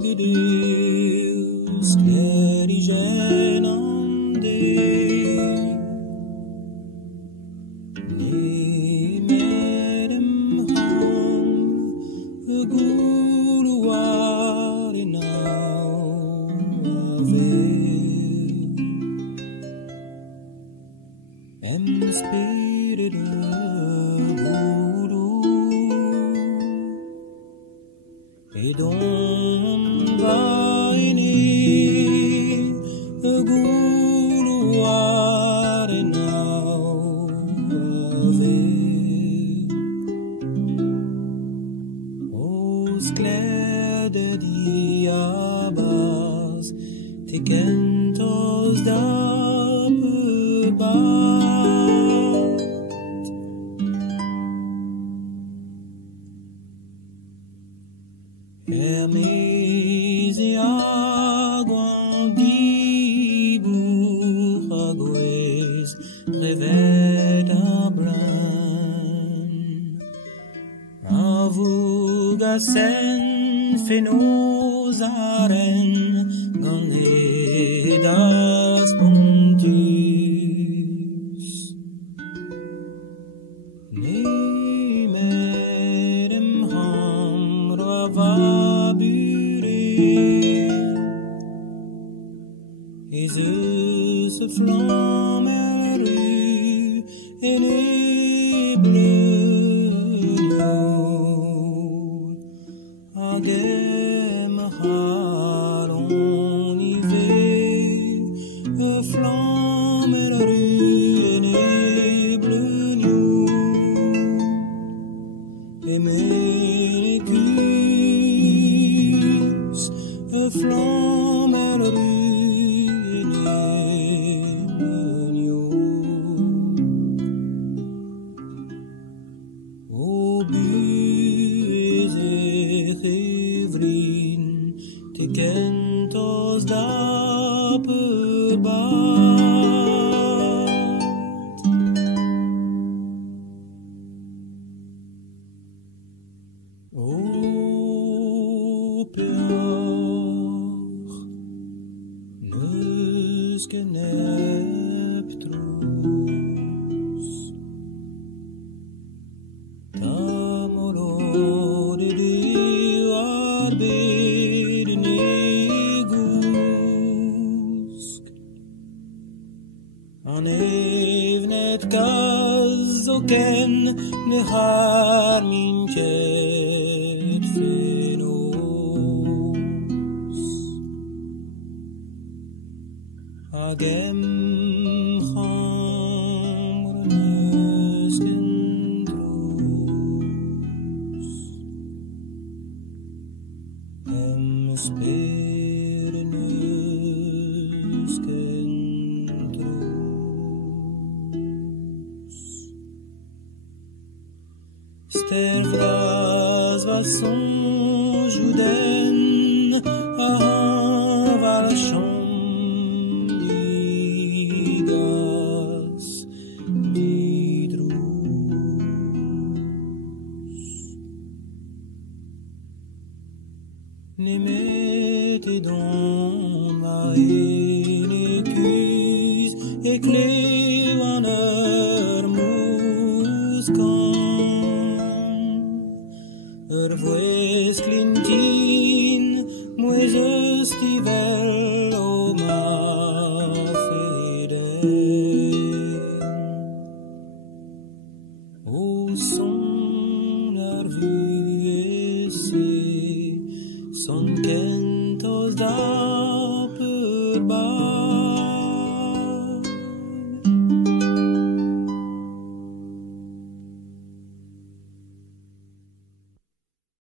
Deus klerigenande Nemerem ham guluarinauave Em spiritu Ed on vaini guluare nauave Os glede diabas te kentos da Burragues reveda bran Avugasen fenosaren ganedas pontus Nemerem ham ravabure Jesus a flammerie en bleu Agem haron ive a flammerie en bleu Emenicus a flammerie Te kentos da perbat O plach Neus geneptrus Tamolode de arbe Anevnet kazoken nehar minchet fenos Agem chamrnes kendrus Em spirnes Stervlas was son juden aval chom digas didrus Ne mette don ma enecus eclevaner muskan Voes clintin, moes estivel o ma feden O son nervese, son kentos da perbat